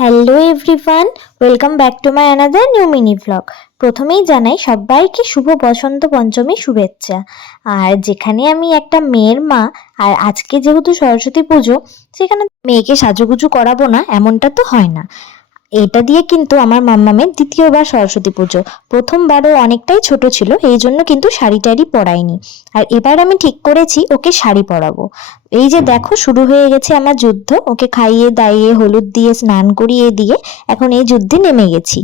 Hello everyone, welcome back to my another new mini vlog. প্রথমেই জানাই সবাইকে শুভ বসন্ত পঞ্চমী শুভেচ্ছা। আর যেখানে আমি একটা মেয়ের মা, আর আজকে যেহেতু সরস্বতী পুজো, সেখানে মেয়েকে সাজুগুজু করাবো না এমনটা তো হয় না। এটা দিয়ে কিন্তু আমার মাম্মামের দ্বিতীয়বার সরস্বতী পুজো। প্রথমবারও অনেকটাই ছোট ছিল, এই জন্য কিন্তু শাড়ি টাড়ি পরাইনি। আর এবার আমি ঠিক করেছি ওকে শাড়ি পরাবো। এই যে দেখো শুরু হয়ে গেছে আমার যুদ্ধ, ওকে খাইয়ে দাইয়ে হলুদ দিয়ে স্নান করিয়ে দিয়ে এখন এই যুদ্ধে নেমে গেছি।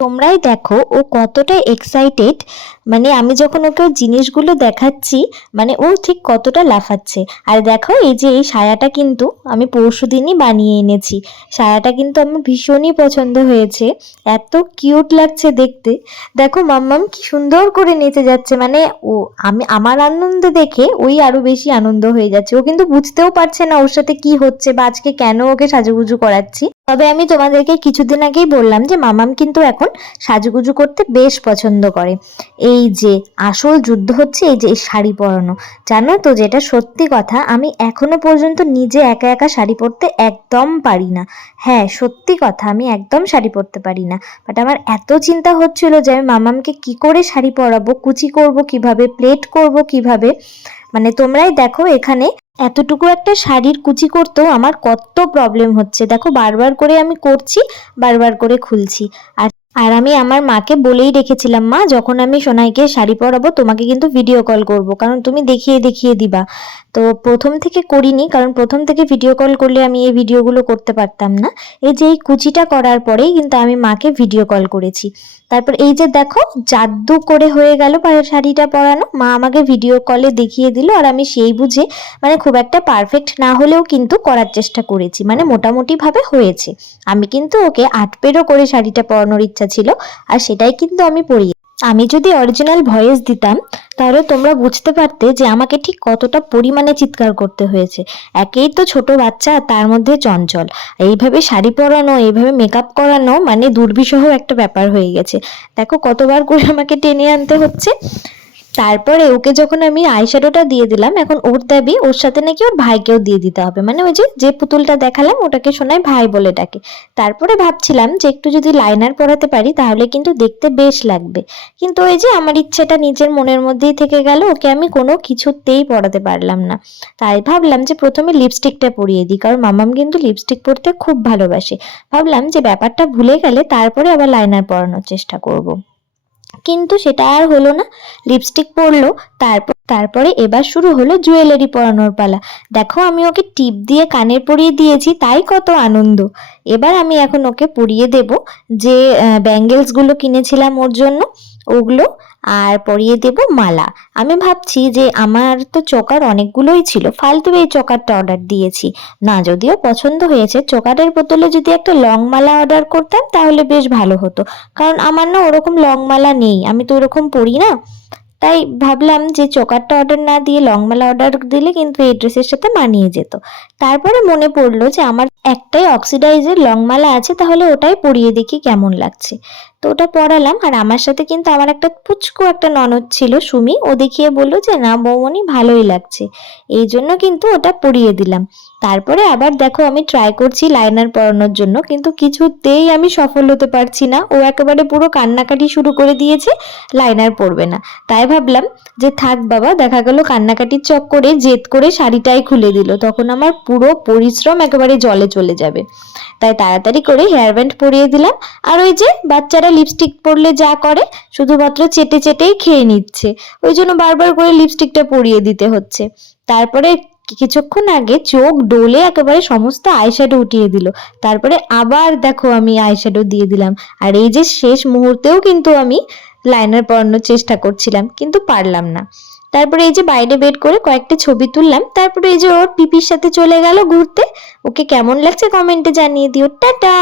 তোমরাই দেখো ও কতটা এক্সাইটেড, মানে আমি যখন ওকে জিনিসগুলো দেখাচ্ছি মানে ও ঠিক কতটা লাফাচ্ছে। আর দেখো এই যে এই সায়াটা কিন্তু আমি পরশুদিনই বানিয়ে এনেছি। সায়াটা কিন্তু আমার ভীষণই পছন্দ হয়েছে, এত কিউট লাগছে দেখতে। দেখো মাম্মাম কি সুন্দর করে নেচে যাচ্ছে, মানে ও আমার আনন্দ দেখে ওই আরো বেশি আনন্দ হয়ে যাচ্ছে। ও কিন্তু বুঝতেও পারছে না ওর সাথে কি হচ্ছে বা আজকে কেন ওকে সাজুগুজু করাচ্ছি। তবে আমি তোমাদেরকে কিছুদিন আগেই বললাম যে মামাম কিন্তু এখন সাজুগুজু করতে বেশ পছন্দ করে। এই যে আসল যুদ্ধ হচ্ছে এই যে শাড়ি পরানো। জানো তো, যেটা সত্যি কথা, আমি এখনো পর্যন্ত নিজে একা একা শাড়ি পরতে একদম পারি না। হ্যাঁ সত্যি কথা, আমি একদম শাড়ি পরতে পারি না। বাট আমার এত চিন্তা হচ্ছিল যে আমি মামামকে কি করে শাড়ি পরাবো, কুচি করব কিভাবে, প্লেট করব কিভাবে। মানে তোমরাই দেখো এখানে এতটুকু একটা শাড়ির কুচি করতেও আমার কত প্রবলেম হচ্ছে। দেখো বারবার করে আমি করছি, বারবার করে খুলছি। আর আর আমি আমার মাকে বলেই রেখেছিলাম, মা যখন আমি সোনাইকে শাড়ি পরাবো তোমাকে কিন্তু ভিডিও কল করব, কারণ তুমি দেখিয়ে দেখিয়ে দিবা। তো প্রথম থেকে করিনি, কারণ প্রথম থেকে ভিডিও কল করলে আমি এই ভিডিওগুলো করতে পারতাম না। এই যে এই কুচিটা করার পরেই কিন্তু আমি মাকে ভিডিও কল করেছি। তারপর এই যে দেখো জাদু করে হয়ে গেল শাড়িটা পরানো, মা আমাকে ভিডিও কলে দেখিয়ে দিল। আর আমি সেই বুঝে, মানে খুব একটা পারফেক্ট না হলেও কিন্তু করার চেষ্টা করেছি, মানে মোটামুটি ভাবে হয়েছে। আমি কিন্তু ওকে 8 পেরও করে শাড়িটা পরানোর ইচ্ছা ছিল, আর সেটাই কিন্তু আমি পরিয়ে। আমি যদি অরিজিনাল ভয়েস দিতাম তাহলে তোমরা বুঝতে পারতে যে আমাকে ঠিক কতটা পরিমাণে চিৎকার করতে হয়েছে। একেই তো ছোট বাচ্চা, তার মধ্যে চঞ্চল, এইভাবে শাড়ি পরানো, এইভাবে মেকআপ করানো মানে দুর্বিষহ একটা ব্যাপার হয়ে গেছে। দেখো কতবার করে আমাকে টেনে আনতে হচ্ছে। তারপরে ওকে যখন আমি আইশ্যাডোটা দিয়ে দিলাম, এখন ওর দাবি ওর সাথে নাকি ওর ভাইকেও দিয়ে দিতে হবে, মানে ওই যে পুতুলটা দেখালাম ওটাকে শোনায় ভাই বলে ডাকে। তারপরে ভাবছিলাম যে একটু যদি লাইনার পরাতে পারি তাহলে কিন্তু দেখতে বেশ লাগবে, কিন্তু ওই যে আমার ইচ্ছেটা নিজের মনের মধ্যেই থেকে গেল, ওকে আমি কোনো কিছুতেই পরাতে পারলাম না। তাই ভাবলাম যে প্রথমে লিপস্টিকটা পরিয়ে দিই, কারণ মামাম কিন্তু লিপস্টিক পরতে খুব ভালোবাসে। ভাবলাম যে ব্যাপারটা ভুলে গেলে তারপরে আবার লাইনার পরানোর চেষ্টা করব। কিন্তু সেটা আর হলো না, লিপস্টিক পরলো। তারপরে এবার শুরু হলো জুয়েলারি পরানোর পালা। দেখো আমি ওকে টিপ দিয়ে কানের পরিয়ে দিয়েছি, তাই কত আনন্দ। এবার আমি এখন ওকে পরিয়ে দেব যে ব্যাঙ্গেলস গুলো কিনেছিলাম ওর জন্য, ওগুলো। আর পরিয়ে দেব মালা। আমি ভাবছি যে আমার তো চোকার অনেকগুলোই ছিল, ফালতু এই চোকারটা অর্ডার দিয়েছি। না যদিও পছন্দ হয়েছে, চোকারের বোতলে যদি একটা লং মালা অর্ডার করতাম তাহলে বেশ ভালো হতো, কারণ আমার না ওরকম লং মালা নেই, আমি তো ওরকম পরি না। তাই ভাবলাম যে চোকারটা অর্ডার না দিয়ে লং মালা অর্ডার দিলে কিন্তু এই ড্রেসের সাথে মানিয়ে যেত। তারপরে মনে পড়লো যে আমার একটাই অক্সিডাইজের লং মালা আছে, তাহলে ওটাই পরিয়ে দেখি কেমন লাগছে। তো ওটা পরালাম। আর আমার সাথে কিন্তু আমার একটা পুচকু একটা ননদ ছিল সুমি, ও দেখিয়ে বললো যে না বৌমনি ভালোই লাগছে, এই জন্য কিন্তু ওটা পরিয়ে দিলাম। তারপরে আবার দেখো আমি ট্রাই করছি লাইনার পরানোর জন্য, কিন্তু কিছুতেই আমি সফল হতে পারছি না। ও একেবারে পুরো কান্নাকাটি শুরু করে দিয়েছে, লাইনার পরবে না। তাই ভাবলাম যে থাক বাবা, দেখা গেল কান্নাকাটির চক্করে জেদ করে শাড়িটাই খুলে দিল, তখন আমার পুরো পরিশ্রম একেবারে জলে চলে যাবে। তাই তাড়াতাড়ি করে হেয়ার ব্যান্ড পরিয়ে দিলাম। আর ওই যে বাচ্চারা লিপস্টিক পরলে যা করে, শুধুমাত্র চেটে চেটেই খেয়ে নিচ্ছে, ওই জন্য বারবার করে লিপস্টিকটা পরিয়ে দিতে হচ্ছে। তারপরে কিছুক্ষণ আগে চোখ ডোলে একেবারে সমস্ত আইশ্যাডো উঠিয়ে দিল। তারপরে আবার দেখো আমি আইশ্যাডো দিয়ে দিলাম। আর এই যে শেষ মুহূর্তেও কিন্তু আমি লাইনার পরানোর চেষ্টা করছিলাম, কিন্তু পারলাম না। তারপরে এই যে বাইরে বের করে কয়েকটা ছবি তুললাম। তারপরে এই যে ওর পিপির সাথে চলে গেল ঘুরতে। ওকে কেমন লাগছে কমেন্টে জানিয়ে দিও। টাটা।